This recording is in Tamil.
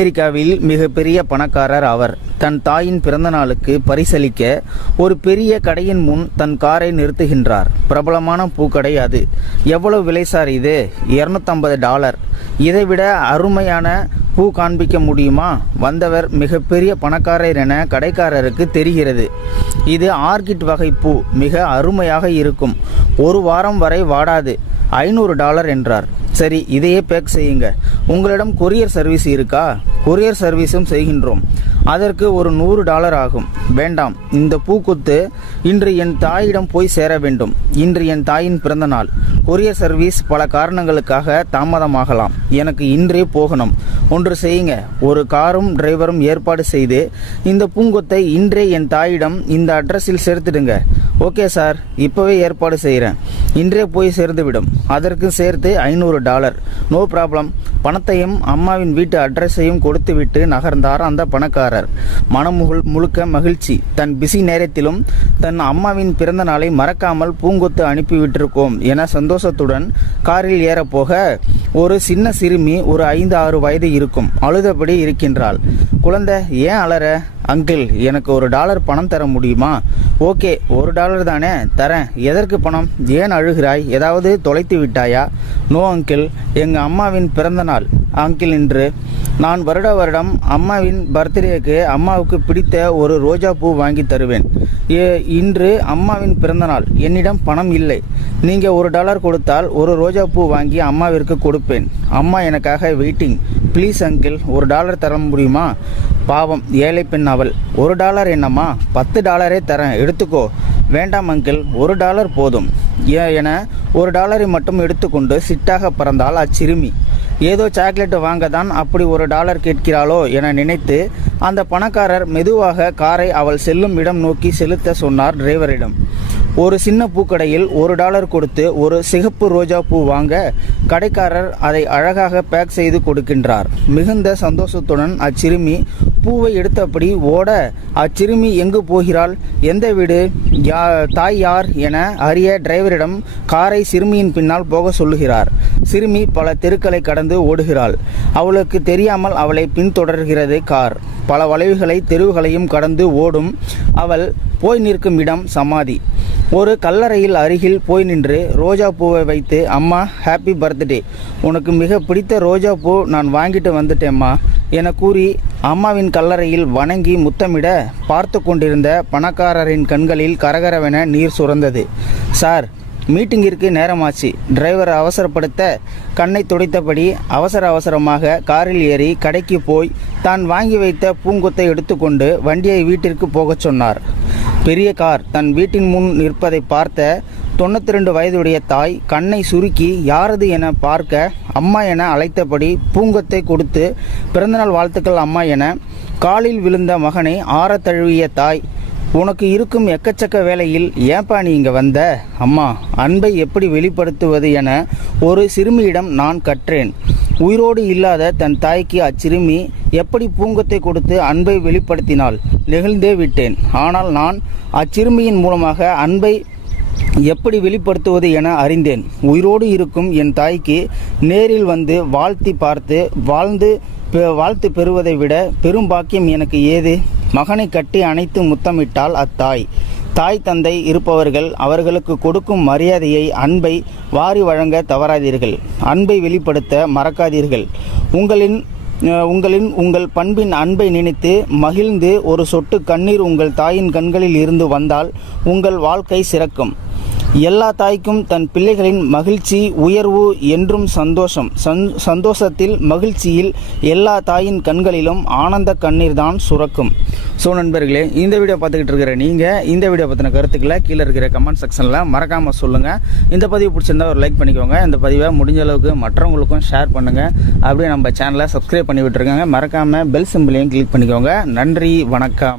அமெரிக்காவில் மிகப்பெரிய பணக்காரர் அவர். தன் தாயின் பிறந்த நாளுக்கு பரிசளிக்க ஒரு பெரிய கடையின் முன் தன் காரை நிறுத்துகின்றார். பிரபலமான பூக்கடை அது. எவ்வளவு விலை சார் இது? $250. இதைவிட அருமையான பூ காண்பிக்க முடியுமா? வந்தவர் மிகப்பெரிய பணக்காரர் என கடைக்காரருக்கு தெரிகிறது. இது ஆர்கிட் வகை பூ, மிக அருமையாக இருக்கும், ஒரு வாரம் வரை வாடாது, $500 என்றார். சரி, இதையே பேக் செய்யுங்க. உங்களிடம் கொரியர் சர்வீஸ் இருக்கா? கொரியர் சர்வீஸும் செய்கின்றோம், அதற்கு ஒரு $100 ஆகும். வேண்டாம், இந்த பூக்கொத்து இன்று என் தாயிடம் போய் சேர வேண்டும். இன்று என் தாயின் பிறந்த நாள். கொரியர் சர்வீஸ் பல காரணங்களுக்காக தாமதமாகலாம். எனக்கு இன்றே போகணும். ஒன்று செய்யுங்க, ஒரு காரும் டிரைவரும் ஏற்பாடு செய்து இந்த பூங்கொத்தை இன்றே என் தாயிடம் இந்த அட்ரஸில் சேர்த்துடுங்க. ஓகே சார், இப்போவே ஏற்பாடு செய்கிறேன். இன்றே போய் சேர்ந்துவிடும். அதற்கு சேர்த்து $500. No problem. பணத்தையும் அம்மாவின் வீட்டு அட்ரஸையும் கொடுத்துவிட்டு நகர்ந்தார் அந்த பணக்காரர். மனம் முழுக்க மகிழ்ச்சி. தன் பிஸி நேரத்திலும் தன் அம்மாவின் பிறந்த நாளை மறக்காமல் பூங்கொத்து அனுப்பிவிட்டிருக்கோம் என சந்தோஷத்துடன் காரில் ஏறப்போக ஒரு சின்ன சிறுமி, ஒரு 5-6 வயது இருக்கும், அழுதபடி இருக்கின்றாள். குழந்தை, ஏன் அலற? அங்கிள், எனக்கு $1 பணம் தர முடியுமா? ஓகே, $1 தானே, தரேன். எதற்கு பணம்? ஏன் அழுகிறாய்? ஏதாவது தொலைத்து விட்டாயா? நோ அங்கிள், எங்கள் அம்மாவின் பிறந்த நாள் அங்கிள் இன்று. நான் வருடம் அம்மாவின் பர்த்டேக்கு அம்மாவுக்கு பிடித்த ஒரு ரோஜா பூ வாங்கி தருவேன். இன்று அம்மாவின் பிறந்த நாள், என்னிடம் பணம் இல்லை. நீங்கள் $1 கொடுத்தால் ஒரு ரோஜா பூ வாங்கி அம்மாவிற்கு கொடுப்பேன். அம்மா எனக்காக வெயிட்டிங். ப்ளீஸ் அங்கிள், $1 தர முடியுமா? பாவம், ஏழை பெண் அவள். $1 என்னம்மா, $10 தரேன், எடுத்துக்கோ. வேண்டாம் அங்கிள், $1 போதும் என $1 மட்டும் எடுத்துக்கொண்டு சிட்டாக பறந்தாள் அச்சிறுமி. ஏதோ சாக்லேட் வாங்க தான் அப்படி $1 கேட்கிறாளோ என நினைத்து அந்த பணக்காரர் மெதுவாக காரை அவள் செல்லும் இடம் நோக்கி செலுத்த சொன்னார் டிரைவரிடம். ஒரு சின்ன பூக்கடையில் $1 கொடுத்து ஒரு சிகப்பு ரோஜா பூ வாங்க கடைக்காரர் அதை அழகாக பேக் செய்து கொடுக்கின்றார். மிகுந்த சந்தோஷத்துடன் அச்சிறுமி பூவை எடுத்தபடி ஓட, அச்சிறுமி எங்கு போகிறாள்? எந்த வீடு? தாய் யார் என அறிய டிரைவரிடம் காரை சிறுமியின் பின்னால் போக சொல்லுகிறார். சிறுமி பல தெருக்களை கடந்து ஓடுகிறாள். அவளுக்கு தெரியாமல் அவளை பின்தொடர்கிறது கார். பல வளைவுகளை தெருவுகளையும் கடந்து ஓடும் அவள் போய் நிற்கும் இடம் சமாதி. ஒரு கல்லறையில் அருகில் போய் நின்று ரோஜா பூவை வைத்து, அம்மா, ஹாப்பி பர்த்டே, உனக்கு மிக பிடித்த ரோஜா பூ நான் வாங்கிட்டு வந்துட்டேம்மா என கூறி அம்மாவின் கல்லறையில் வணங்கி முத்தமிட பார்த்து கொண்டிருந்த பணக்காரரின் கண்களில் கரகரவென நீர் சுரந்தது. சார், மீட்டிங்கிற்கு நேரமாச்சு. டிரைவர் அவசரப்படுத்த கண்ணை துடைத்தபடி அவசரமாக காரில் ஏறி கடைக்கு போய் தான் வாங்கி வைத்த பூங்கொத்தை எடுத்துக்கொண்டு வண்டியை வீட்டிற்கு போகச் சொன்னார். பெரிய கார் தன் வீட்டின் முன் நிற்பதை பார்த்த 92 வயதுடைய தாய் கண்ணை சுருக்கி யாரது என பார்க்க அம்மா என அழைத்தபடி பூங்கொத்தை கொடுத்து பிறந்தநாள் வாழ்த்துக்கள் அம்மா என காலில் விழுந்த மகனை ஆற தழுவிய தாய், உனக்கு இருக்கும் எக்கச்சக்க வேளையில் ஏன்பா நீ இங்கே வந்த? அம்மா, அன்பை எப்படி வெளிப்படுத்துவது என ஒரு சிறுமியிடம் நான் கற்றேன். உயிரோடு இல்லாத தன் தாய்க்கு அச்சிறுமி எப்படி பூங்கொத்தை கொடுத்து அன்பை வெளிப்படுத்தினாள். நெகிழ்ந்தே விட்டேன். ஆனால் நான் அச்சிறுமியின் மூலமாக அன்பை எப்படி வெளிப்படுத்துவது என அறிந்தேன். உயிரோடு இருக்கும் என் தாய்க்கு நேரில் வந்து வாழ்த்தி பார்த்து வாழ்த்து பெறுவதை விட பெரும் பாக்கியம் எனக்கு ஏது? மகனை கட்டி அணைத்து முத்தமிட்டாள் அத்தாய். தாய் தந்தை இருப்பவர்கள் அவர்களுக்கு கொடுக்கும் மரியாதையை, அன்பை வாரி வழங்க தவறாதீர்கள். அன்பை வெளிப்படுத்த மறக்காதீர்கள். உங்கள் பண்பின் அன்பை நினைத்து மகிழ்ந்து ஒரு சொட்டு கண்ணீர் உங்கள் தாயின் கண்களில் இருந்து வந்தால் உங்கள் வாழ்க்கை சிறக்கும். எல்லா தாய்க்கும் தன் பிள்ளைகளின் மகிழ்ச்சி, உயர்வு என்றும் சந்தோஷம். சந்தோஷத்தில், மகிழ்ச்சியில் எல்லா தாயின் கண்களிலும் ஆனந்த கண்ணீர் தான் சுரக்கும். ஸோ நண்பர்களே, இந்த வீடியோ பார்த்துக்கிட்டு இருக்கிற நீங்கள் இந்த வீடியோ பற்றின கருத்துக்களை கீழே இருக்கிற கமெண்ட் செக்ஷனில் மறக்காமல் சொல்லுங்கள். இந்த பதிவு பிடிச்சிருந்தா ஒரு லைக் பண்ணிக்கோங்க. இந்த பதிவை முடிஞ்ச அளவுக்கு மற்றவங்களுக்கும் ஷேர் பண்ணுங்கள். அப்படியே நம்ம சேனலை சப்ஸ்கிரைப் பண்ணி விட்டுருக்காங்க. மறக்காமல் பெல் சிம்பிளையும் கிளிக் பண்ணிக்கோங்க. நன்றி, வணக்கம்.